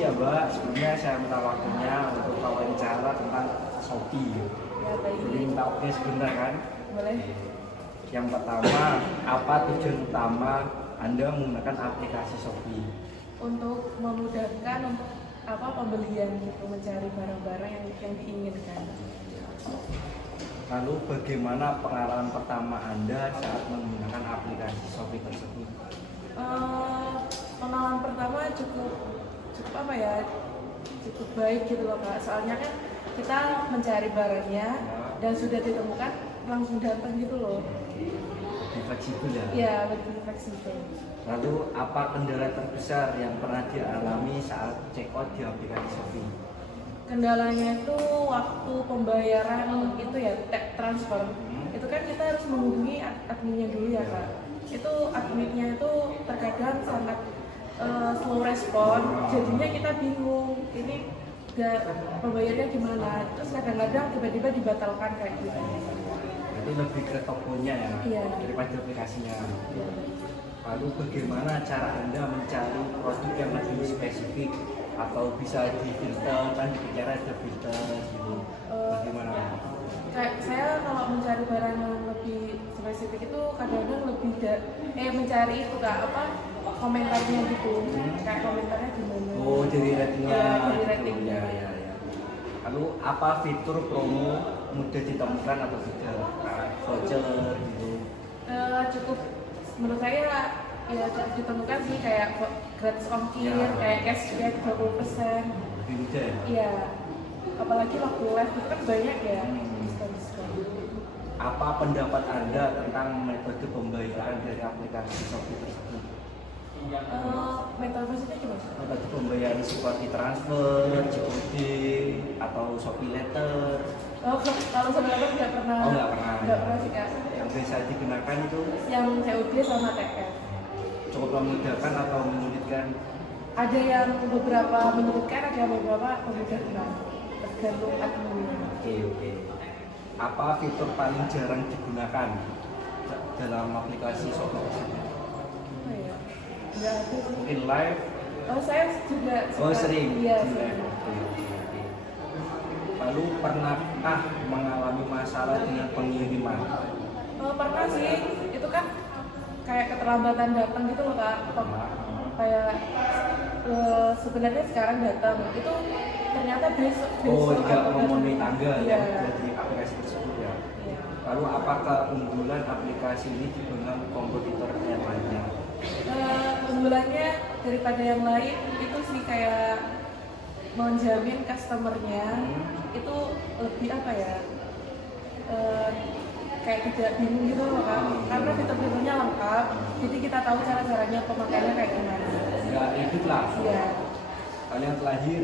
Permisi ya Mbak, sebelumnya saya minta waktunya untuk wawancara tentang Shopee. Ya, Jadi baik. minta waktu sebentar kan? Boleh. Yang pertama, apa tujuan utama Anda menggunakan aplikasi Shopee? Untuk memudahkan apa pembelian gitu, mencari barang-barang yang diinginkan. Lalu bagaimana pengalaman pertama Anda saat menggunakan aplikasi Shopee tersebut? Pengalaman pertama cukup apa ya? Cukup baik gitu loh Kak. Soalnya kan kita mencari barangnya dan sudah ditemukan langsung datang gitu loh. Lebih fleksibel ya? Iya, lebih fleksibel. Lalu apa kendala terbesar yang pernah dialami saat check out di aplikasi Shopee? Kendalanya itu waktu pembayaran itu ya, tech transfer. Itu kan kita harus menghubungi adminnya dulu ya Kak. Itu adminnya itu terkadang sangat slow respon, jadinya kita bingung ini pembayarannya gimana. Terus kadang-kadang tiba-tiba dibatalkan kayak gitu. Jadi lebih ke tokonya ya, Iya. daripada aplikasinya. Lalu bagaimana cara Anda mencari produk yang lebih spesifik atau bisa di-filter, kan bicara ada filter gitu. Bagaimana? Kayak saya kalau mencari barang yang lebih spesifik itu kadang-kadang lebih mencari itu Kak, apa komentarnya gitu. Kayak komentarnya gimana. Oh, dari ratingnya. Ya, dari gitu. ratingnya. Ya. Lalu apa fitur promo mudah ditemukan atau tidak? Voucher gitu. Cukup menurut saya ya cukup ditemukan sih, kayak gratis ongkir, Ya. kayak cashback 20%. Lebih mudah ya? Iya. Apalagi waktu live itu kan banyak ya Hmm. diskon-diskon. Apa pendapat Anda tentang metode pembayaran dari aplikasi Shopee tersebut? Metode maksudnya gimana? Metode pembayaran seperti transfer, COD, atau Shopee Letter. Kalau sebenarnya nggak pernah. Oh, nggak pernah. Nggak pernah sih Kak. Yang bisa digunakan itu Yang COD sama TF. cukup memudahkan atau menyulitkan? Ada yang beberapa menyulitkan, ada yang beberapa memudahkan. Tergantung adminnya. Oke. Apa fitur paling jarang digunakan dalam aplikasi Shopee tersebut? Apa ya? Nggak ada sih. Mungkin live. Saya juga Oh, suka. sering. Iya, Sering. sering. Oke. Lalu pernahkah mengalami masalah dengan pengiriman? Pernah sih, itu kan kayak keterlambatan datang gitu loh Kak. Kayak sebenarnya sekarang datang, itu ternyata besok Oh, tidak atau memenuhi tangga Iya. ya dari aplikasi tersebut ya. Iya. Lalu apakah keunggulan aplikasi ini dibanding kompetitor yang lainnya? Unggulannya daripada yang lain itu sih kayak menjamin customernya itu lebih apa ya, kayak tidak bingung gitu loh Kak, karena fitur-fiturnya lengkap, jadi kita tahu cara-caranya pemakaiannya kayak gimana. Nggak ribet lah. Iya. Kalian terakhir,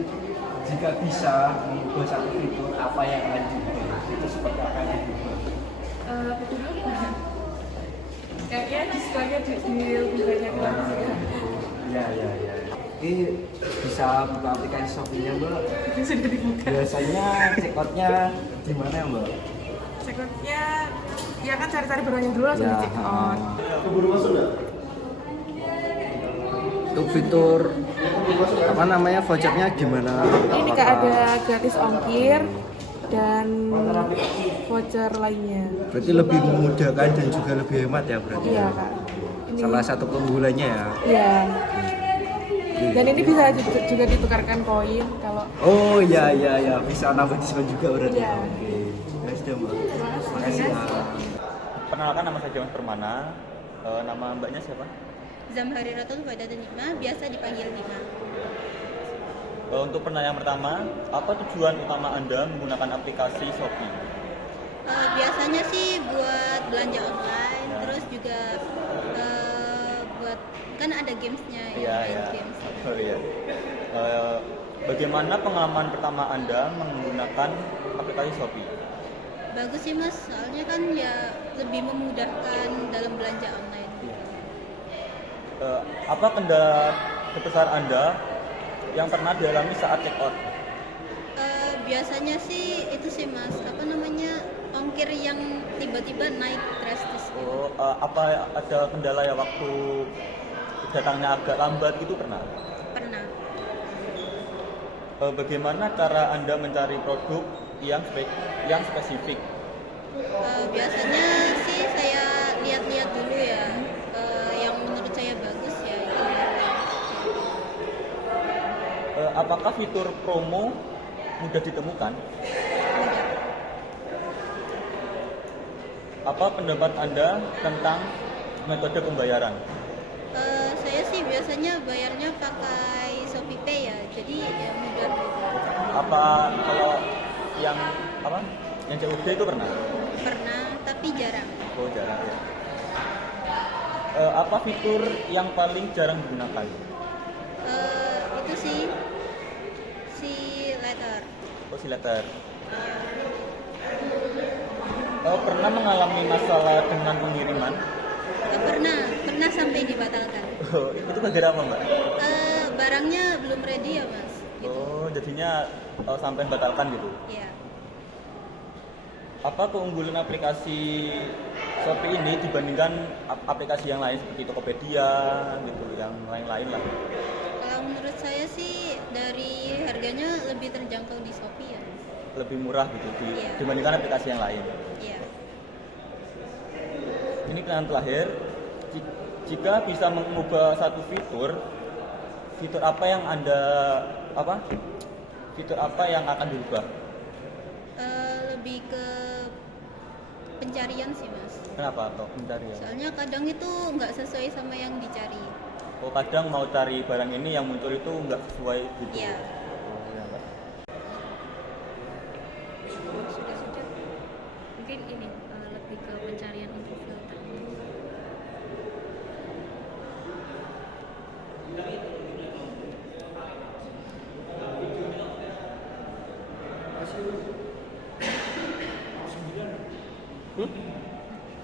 jika bisa mengubah satu fitur, apa yang akan diubah? Itu seperti apa yang diubah? Fitur apa? Kayaknya diskonnya lebih banyak lagi sih Kak. Iya. Ini bisa buka aplikasi Shopee-nya Mbak? Sudah dibuka. Biasanya check out-nya di mana Mbak? Check-outnya ya kan cari-cari barangnya dulu langsung di check out. Keburu masuk nggak? Untuk fitur apa namanya vouchernya gimana? Ini Kak ada gratis ongkir dan voucher lainnya. Berarti lebih memudahkan dan juga lebih hemat ya berarti. Iya Kak. Ini, Salah satu keunggulannya ya. Iya. Dan ini bisa juga ditukarkan koin kalau. Oh iya, bisa nambah diskon juga berarti. Iya. Oke. Ya sudah Mbak. Terima Terima kasih. kasih. Mbak. Perkenalkan, nama saya James Permana. Nama mbaknya siapa? Zamhari Ratul Wadadun Nima, biasa dipanggil Nima. Untuk pertanyaan pertama, apa tujuan utama Anda menggunakan aplikasi Shopee? Biasanya sih buat belanja online, terus juga buat kan ada gamesnya, main games. Oh iya. Bagaimana pengalaman pertama Anda menggunakan aplikasi Shopee? Bagus sih Mas, soalnya kan ya lebih memudahkan dalam belanja online. Apa kendala terbesar Anda yang pernah dialami saat check out? Biasanya sih itu sih Mas, apa namanya, ongkir yang tiba-tiba naik drastis. Apa ada kendala ya, waktu datangnya agak lambat gitu pernah? Pernah. Bagaimana cara Anda mencari produk yang spesifik? Biasanya sih saya lihat-lihat dulu ya, yang menurut saya bagus ya itu. Apakah fitur promo mudah ditemukan? Mudah. Apa pendapat Anda tentang metode pembayaran? Saya sih biasanya bayarnya pakai Shopee Pay ya, jadi ya mudah gitu. Apa kalau yang apa? Yang COD itu pernah? Pernah, tapi jarang. Oh, jarang ya. Apa fitur yang paling jarang digunakan? Itu sih si letter. Oh, si letter. Pernah mengalami masalah dengan pengiriman? Pernah sampai dibatalkan. Oh, itu gara apa, Mbak? Barangnya belum ready ya mas. Gitu. Oh, jadinya sampai batalkan gitu. Iya. Apa keunggulan aplikasi Shopee ini dibandingkan aplikasi yang lain seperti Tokopedia gitu, yang lain-lain lah? Kalau menurut saya sih dari harganya lebih terjangkau di Shopee ya. Lebih murah gitu Iya. dibandingkan aplikasi yang lain. Iya. Ini pertanyaan terakhir. Jika bisa mengubah satu fitur apa yang fitur apa yang akan dirubah? Lebih ke pencarian sih mas. Kenapa atau mencari ya? Soalnya kadang itu nggak sesuai sama yang dicari. Oh, kadang mau cari barang ini yang muncul itu nggak sesuai gitu. Iya. Oh, ya, Mbak. Sudah mungkin ini lebih ke pencarian untuk filter.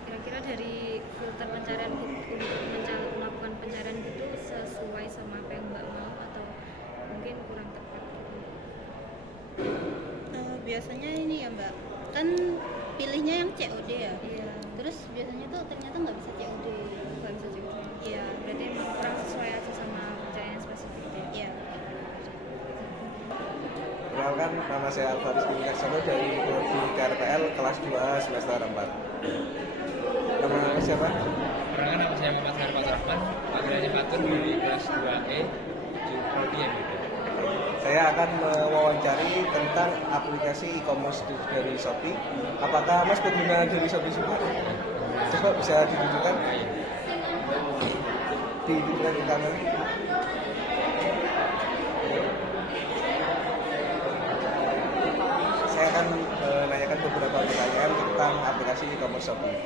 Kira-kira dari filter pencarian gitu, untuk melakukan pencarian gitu sesuai sama apa yang Mbak mau atau mungkin kurang tepat gitu? Biasanya ini ya mbak, kan pilihnya yang COD ya. Iya, Terus biasanya tuh ternyata nggak bisa COD. nggak bisa juga. Iya. Berarti emang kurang sesuai aja sama pencarian spesifik ya. Iya. Perkenalkan, nama saya Alvaris bin Kaksono dari Prodi KRPL kelas 2 semester 4. Nama siapa? Perkenalkan, nama saya Muhammad Harpat Rahman, panggilannya Fatur dari kelas 2E, Prodi yang beda. Saya akan mewawancari tentang aplikasi e-commerce dari Shopee. Apakah Mas pengguna dari Shopee semua? Coba bisa ditunjukkan? Ditunjukkan di kanan. Saya akan menanyakan beberapa pertanyaan tentang aplikasi e-commerce Shopee.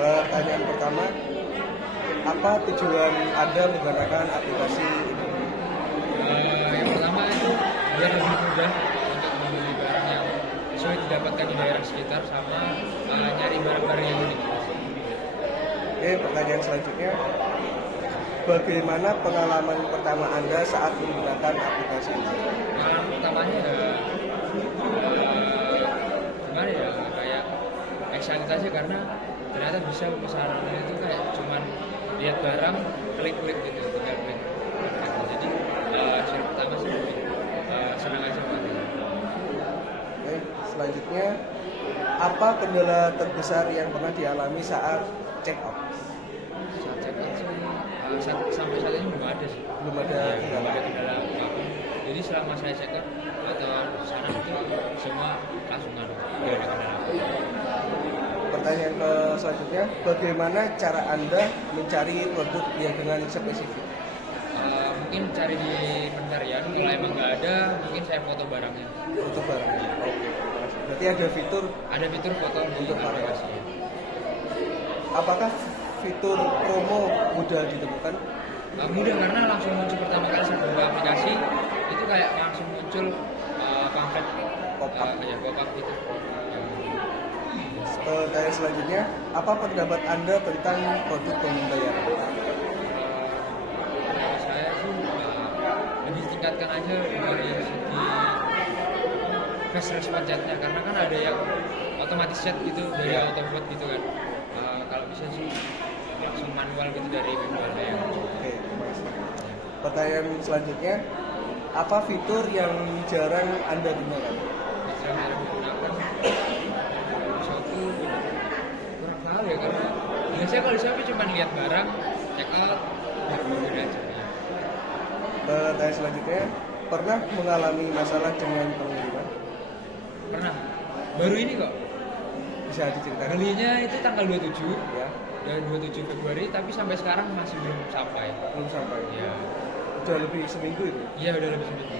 Pertanyaan pertama, apa tujuan Anda menggunakan aplikasi ini? Yang pertama itu biar lebih mudah untuk membeli barang yang sulit didapatkan di daerah sekitar sama nyari barang-barang yang unik. Oke, pertanyaan selanjutnya, bagaimana pengalaman pertama Anda saat menggunakan aplikasi ini? Pengalaman pertamanya gimana ya, kayak excited aja karena ternyata bisa pemesanannya itu kayak cuman lihat barang, klik-klik gitu, tinggal klik. Jadi hasil pertama sih lebih senang aja banget. Oke, selanjutnya, apa kendala terbesar yang pernah dialami saat check out? Saat check out sih sampai saat ini belum ada sih. Belum ada Ya, belum kendala. ada kendala apapun. Jadi selama saya check out atau sana itu semua langsung nggak ada kendala. Pertanyaan ke selanjutnya, bagaimana cara Anda mencari produk yang dengan spesifik? Mungkin cari di pencarian, kalau emang nggak ada mungkin saya foto barangnya. Foto barang. Oke, terima kasih. Berarti ada fitur, Ada fitur foto di Untuk barang. aplikasi. apakah fitur promo mudah ditemukan? Mudah karena langsung muncul pertama kali saya buka aplikasi itu kayak langsung muncul pamflet Pop-up. ya pop-up gitu. Pertanyaan selanjutnya, apa pendapat Anda tentang produk pembayaran? Saya sih lebih tingkatkan aja dari segi fast response chatnya karena kan ada yang otomatis chat gitu dari autobot gitu kan. Kalau bisa sih langsung manual gitu dari manualnya yang Oke, terima kasih. Pertanyaan selanjutnya, apa fitur yang jarang Anda gunakan? Instagram yang digunakan Shopee kurang tahu ya, karena biasanya kalau di Shopee cuma lihat barang, check out, udah aja. Pertanyaan selanjutnya, pernah mengalami masalah dengan pengiriman? Pernah, baru ini kok. Bisa diceritakan? Belinya itu tanggal 27 Ya, dan 27 Februari, tapi sampai sekarang masih belum sampai. belum sampai. Ya, Udah lebih seminggu itu. iya udah lebih seminggu.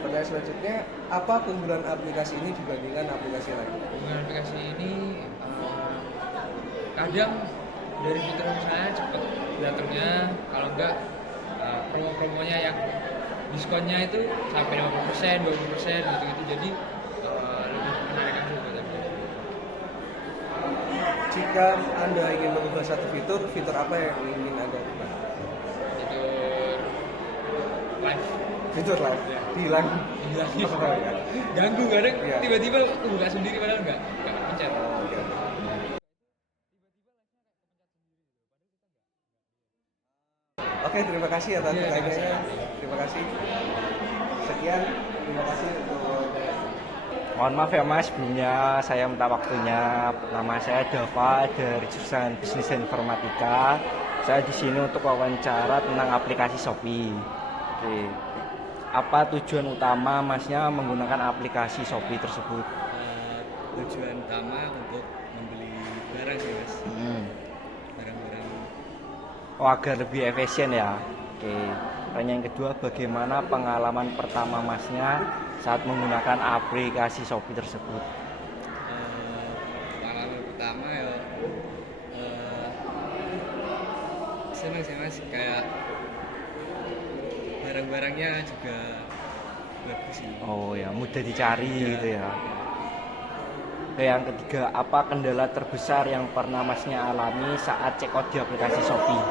Pertanyaan selanjutnya, apa keunggulan aplikasi ini dibandingkan aplikasi lain? Dengan aplikasi ini kadang dari fitur saya cepet datangnya, kalau enggak promo-promonya yang diskonnya itu sampai 50%, 20% gitu-gitu, jadi lebih menarik aja buat aku. Jika Anda ingin mengubah satu fitur, fitur apa yang ingin Anda ubah? Fitur live Fitur live, hilang. lagi Oh, ya. ganggu kadang, Iya. tiba-tiba aku buka sendiri padahal enggak pencet. Oke. Oke, terima kasih atas Iya, terima pertanyaannya. kasih. Terima kasih. Sekian, terima kasih untuk Mohon maaf ya Mas, sebelumnya saya minta waktunya. Nama saya Dava dari jurusan Bisnis dan Informatika. Saya di sini untuk wawancara tentang aplikasi Shopee. Oke. Apa tujuan utama Masnya menggunakan aplikasi Shopee tersebut? Tujuan utama untuk membeli barang sih mas, barang-barang. Oh, agar lebih efisien ya. Oke. Pertanyaan kedua, bagaimana pengalaman pertama Masnya saat menggunakan aplikasi Shopee tersebut? Pengalaman pertama ya seneng sih mas, kayak barang-barangnya juga bagus sih. Oh ya, mudah dicari Iya. gitu ya. Oke, yang ketiga, apa kendala terbesar yang pernah Masnya alami saat check out di aplikasi Shopee?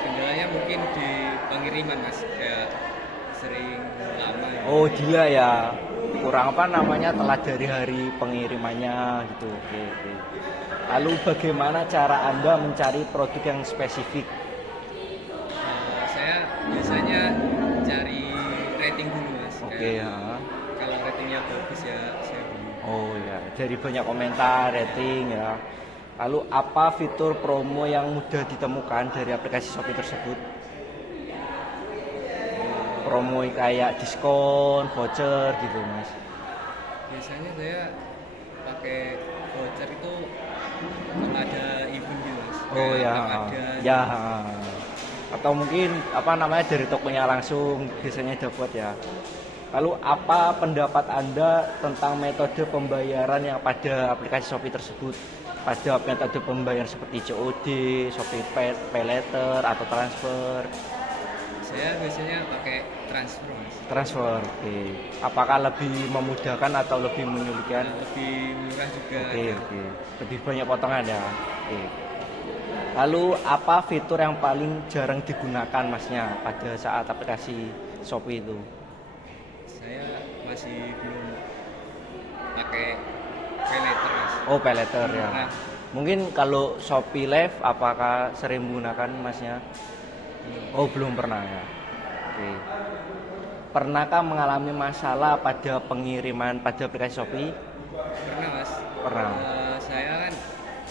Kendalanya mungkin di pengiriman mas, kayak sering lama ya. Oh, dia ya. Kurang apa namanya, telat dari hari pengirimannya gitu. Oke, oke. Lalu bagaimana cara Anda mencari produk yang spesifik? Saya biasanya cari rating dulu mas. Oke Kayak ya. kalau ratingnya bagus ya saya beli. Oh ya, dari banyak komentar, rating ya. Lalu apa fitur promo yang mudah ditemukan dari aplikasi Shopee tersebut? Promo kayak diskon, voucher gitu Mas. Biasanya saya pakai voucher itu kalau ada event gitu mas. Oh Kayak ya, Ramadan. ya. Atau mungkin apa namanya dari tokonya langsung biasanya dapat ya. Lalu apa pendapat Anda tentang metode pembayaran yang pada aplikasi Shopee tersebut? Pada metode pembayaran seperti COD, Shopee Pay Later atau transfer? Saya biasanya pakai transfer mas. Transfer, oke. Apakah lebih memudahkan atau lebih menyulitkan? Lebih murah juga. Oke, oke. Lebih banyak potongan ya. Oke. Lalu apa fitur yang paling jarang digunakan Masnya pada saat aplikasi Shopee itu? Saya masih belum pakai pay later mas. Oh, Pay Later ya. Nah. Mungkin kalau Shopee Live apakah sering menggunakan Masnya? Oh, belum pernah ya. Oke. Pernahkah mengalami masalah pada pengiriman pada aplikasi Shopee? Pernah mas. Pernah. Saya kan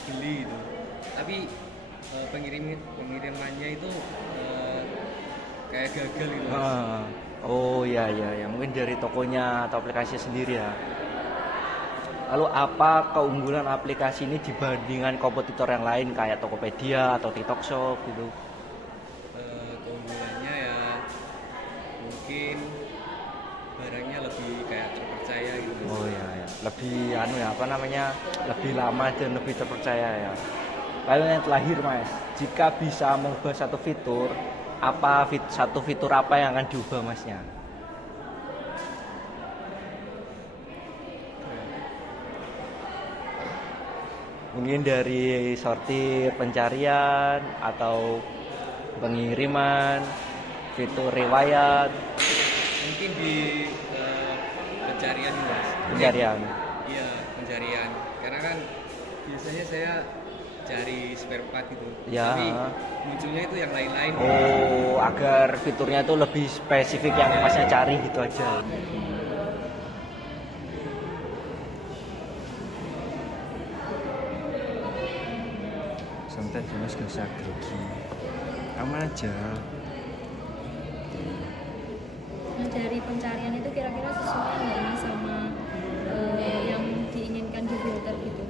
beli gitu. Tapi pengirimannya itu kayak gagal gitu mas. Oh ya ya ya, mungkin dari tokonya atau aplikasi sendiri ya. Lalu apa keunggulan aplikasi ini dibandingkan kompetitor yang lain kayak Tokopedia atau TikTok Shop gitu? Keunggulannya ya mungkin barangnya lebih kayak terpercaya gitu mas. Oh ya ya, lebih anu ya apa namanya, lebih lama dan lebih terpercaya ya. Lalu yang terakhir Mas, jika bisa mengubah satu fitur, satu fitur apa yang akan diubah Masnya? Mungkin dari sortir pencarian atau pengiriman, fitur riwayat, Mungkin di pencarian mas. pencarian. Iya pencarian. Karena kan biasanya saya cari spare part gitu. Ya. Tapi munculnya itu yang lain-lain. Oh, agar fiturnya itu lebih spesifik yang masnya cari gitu aja. Santai mas, gak usah grogi. Aman aja. Nah, dari pencarian itu kira-kira sesuai nggak Mas sama yang diinginkan di filter gitu?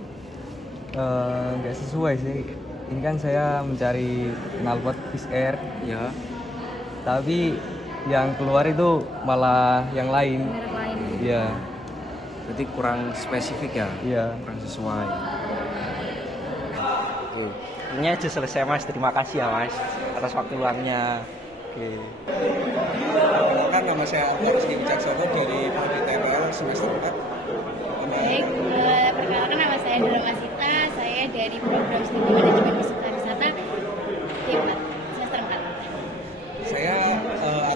Nggak sesuai sih. Ini kan saya mencari knalpot Fish Air, Ya. tapi yang keluar itu malah yang lain. Merek lain gitu. Iya, Berarti kurang spesifik ya? iya. Kurang sesuai. Oke. Ini aja selesai mas. Terima kasih ya mas atas waktu luangnya. Oke. Perkenalkan, nama saya Rizky Wicaksono dari Prodi TPL semester 4. Baik, perkenalkan nama saya Dora Masita, saya dari program studi manajemen wisata D4 semester 4. Saya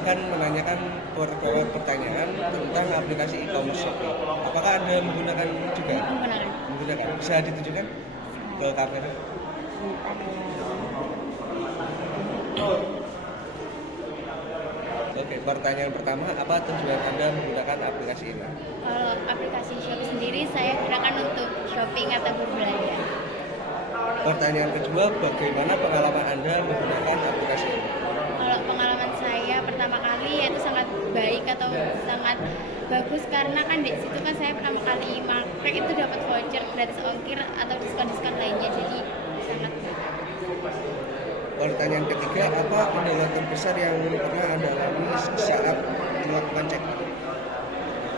akan menanyakan beberapa pertanyaan tentang aplikasi e-commerce Shopee. Apakah Anda menggunakan juga? Menggunakan. Menggunakan. Bisa ditunjukkan ke kamera? Oke, pertanyaan pertama, apa tujuan Anda menggunakan aplikasi ini? Kalau aplikasi Shopee sendiri saya gunakan untuk shopping atau berbelanja. Pertanyaan kedua, bagaimana pengalaman Anda menggunakan aplikasi ini? Kalau pengalaman saya pertama kali yaitu sangat baik atau sangat bagus karena kan di situ kan saya pertama kali pakai itu dapat voucher gratis ongkir atau diskon-diskon lainnya, jadi sangat baik. Pertanyaan ketiga, apa kendala terbesar yang pernah Anda alami saat melakukan check out?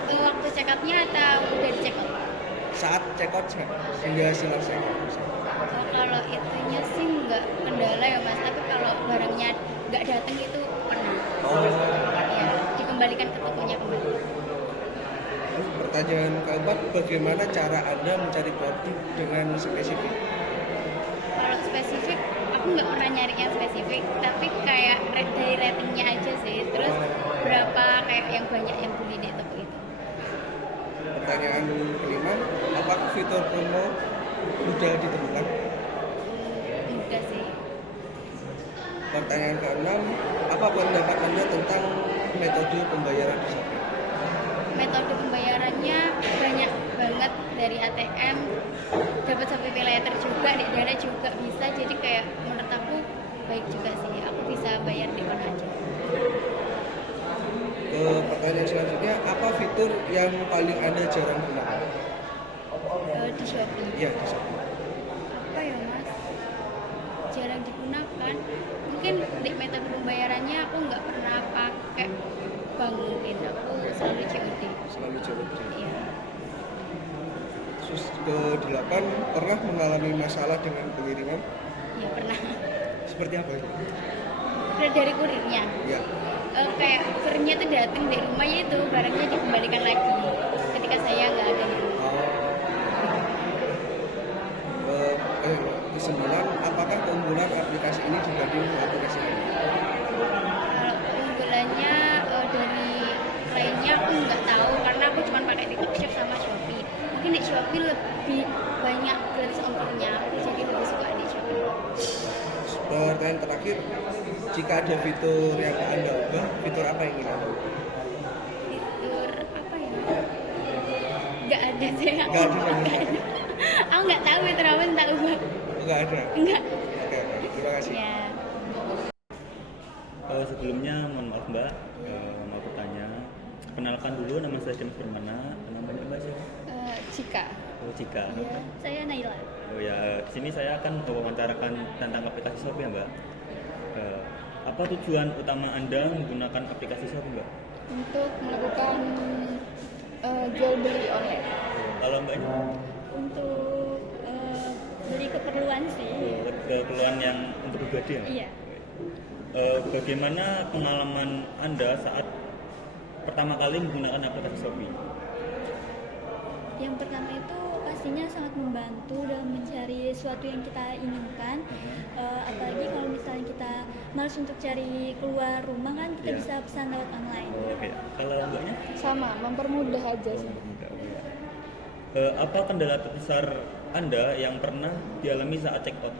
Waktu check out-nya atau udah di check out? Saat check out hingga selesai. Kalau itunya sih nggak kendala ya mas, tapi kalau barangnya nggak datang itu pernah. Ya, dikembalikan ke tokonya kembali. Pertanyaan keempat, bagaimana cara Anda mencari produk dengan spesifik? Kalau spesifik, aku nggak pernah nyari yang spesifik, tapi kayak dari ratingnya aja sih. Terus berapa kayak yang banyak yang beli di toko itu. Pertanyaan kelima, apakah fitur promo mudah ditemukan? Mudah sih. Pertanyaan keenam, apa pendapat Anda tentang metode pembayaran di Shopee? Metode pembayarannya banyak banget, dari ATM, dapat sampai pay later juga, di daerah juga bisa. Jadi kayak menurut aku baik juga sih. Aku bisa bayar di mana aja. Ke pertanyaan selanjutnya, apa fitur yang paling Anda jarang gunakan? Di Shopee. Iya, di Shopee. Apa ya mas? Jarang digunakan. Mungkin di metode pembayarannya aku nggak pernah pakai bank, mungkin aku selalu COD. Selalu jawab. Iya. Terus ke-8, pernah mengalami masalah dengan pengiriman? Iya pernah. Seperti apa itu? Dari kurirnya. Ya. Kayak kurirnya tuh datang di rumah, ya itu barangnya dikembalikan lagi ketika saya nggak ada di rumah. Kesembilan, apakah keunggulan aplikasi ini dibanding aplikasi lain? Kalau keunggulannya dari lainnya aku nggak tahu karena aku cuma pakai di TikTok sama Shopee. Mungkin di Shopee lebih banyak gratis ongkirnya, aku jadi lebih suka di Shopee. Pertanyaan terakhir, jika ada fitur yang Anda ubah, fitur apa yang ingin Anda ubah? Fitur apa ya? Nggak ada sih. Nggak ada. Aku nggak tahu fitur apa yang tak ubah. Enggak ada. Enggak. Oke, terima kasih. Ya. Sebelumnya mohon maaf Mbak, mau bertanya. Kenalkan dulu, nama saya James Permana. Namanya Mbak siapa? Cika. Oh, Cika. Iya, saya Naila. Oh ya, di sini saya akan mewawancarakan tentang aplikasi Shopee ya Mbak. Apa tujuan utama Anda menggunakan aplikasi Shopee Mbak? Untuk melakukan jual beli online. Kalau Mbaknya? Untuk beli keperluan sih. Keperluan yang untuk pribadi ya? Iya. Bagaimana pengalaman Anda saat pertama kali menggunakan aplikasi Shopee? Yang pertama itu pastinya sangat membantu dalam mencari sesuatu yang kita inginkan. Apalagi kalau misalnya kita malas untuk cari keluar rumah kan kita Iya. bisa pesan lewat online. Oke. Kalau Mbaknya? Sama, mempermudah aja sih. Apa kendala terbesar Anda yang pernah dialami saat check out?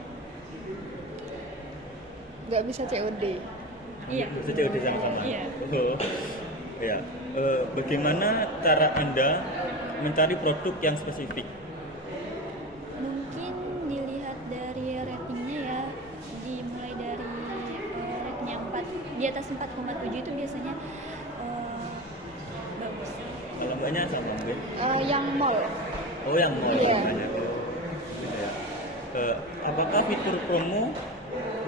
Nggak bisa COD. Iya. Bisa COD sama-sama. Iya. Oh, ya. Bagaimana cara Anda mencari produk yang spesifik? Mungkin dilihat dari ratingnya ya, dimulai dari ratingnya 4, di atas 4,7 itu biasanya bagus. Kalau mbaknya sama mungkin? Yang mall. Oh, yang mau Iya. namanya. Gitu ya. Apakah fitur promo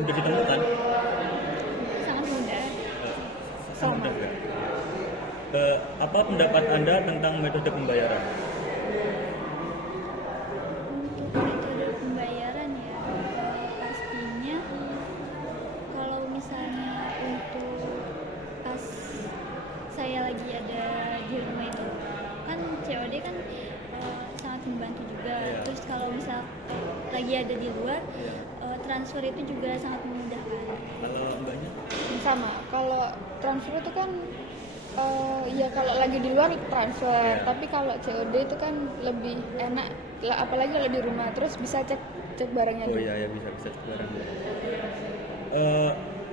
sudah ditemukan? Sangat mudah. Sama. Mudah, ya? Apa pendapat Anda tentang metode pembayaran? Untuk metode pembayaran ya, pastinya kalau misalnya untuk pas saya lagi ada di rumah itu kan COD kan sangat membantu juga. Iya. Terus kalau misal lagi ada di luar, transfer itu juga sangat memudahkan. Kalau mbaknya? Sama. Kalau transfer itu kan ya kalau lagi di luar transfer, Iya. tapi kalau COD itu kan lebih enak, apalagi kalau di rumah terus bisa cek barangnya Oh dulu. iya, ya bisa cek barang.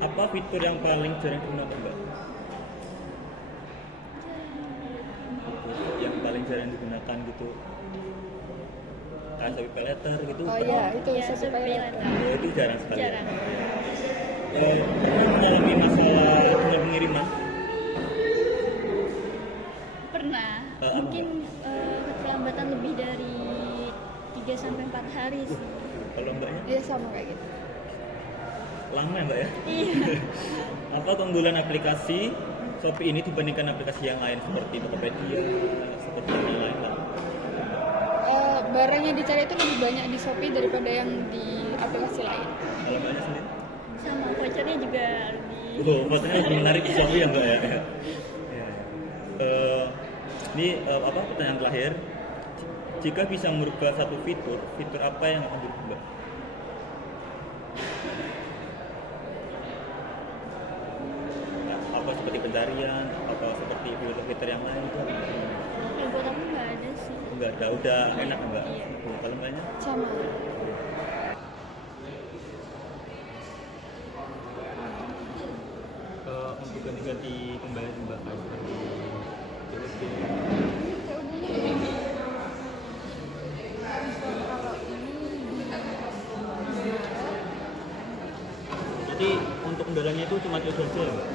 Apa fitur yang paling jarang digunakan mbak? Yang paling jarang digunakan gitu? Kayak Shopee Pay Later gitu? Oh pernah? iya, itu Iya, Shopee Shopee Pay Later. Later. Oh, itu jarang sekali. ya? Jarang. Pernah mengalami masalah dengan pengiriman? Pernah. Apa? Mungkin keterlambatan lebih dari 3-4 hari sih. Kalau mbaknya? Iya sama kayak gitu. Lama ya mbak ya? Iya. Apa keunggulan aplikasi Shopee ini dibandingkan aplikasi yang lain seperti Tokopedia, seperti yang lain lah? Barang yang dicari itu lebih banyak di Shopee daripada yang di aplikasi lain. Kalau mbaknya sendiri? Sama vouchernya juga lebih. Oh, fotonya lebih menarik di Shopee ya mbak ya? Ya. Ini apa pertanyaan terakhir? Jika bisa merubah satu fitur, fitur apa yang akan dirubah? Nah, apa seperti pencarian, apa seperti fitur-fitur yang lain itu? Kalau buat aku nggak ada sih. Enggak ada, udah enak mbak. Kalau mbaknya? Sama. Untuk ganti-ganti pembayaran mbak, seperti COD. Jadi untuk kendalanya itu cuma itu saja ya mbak?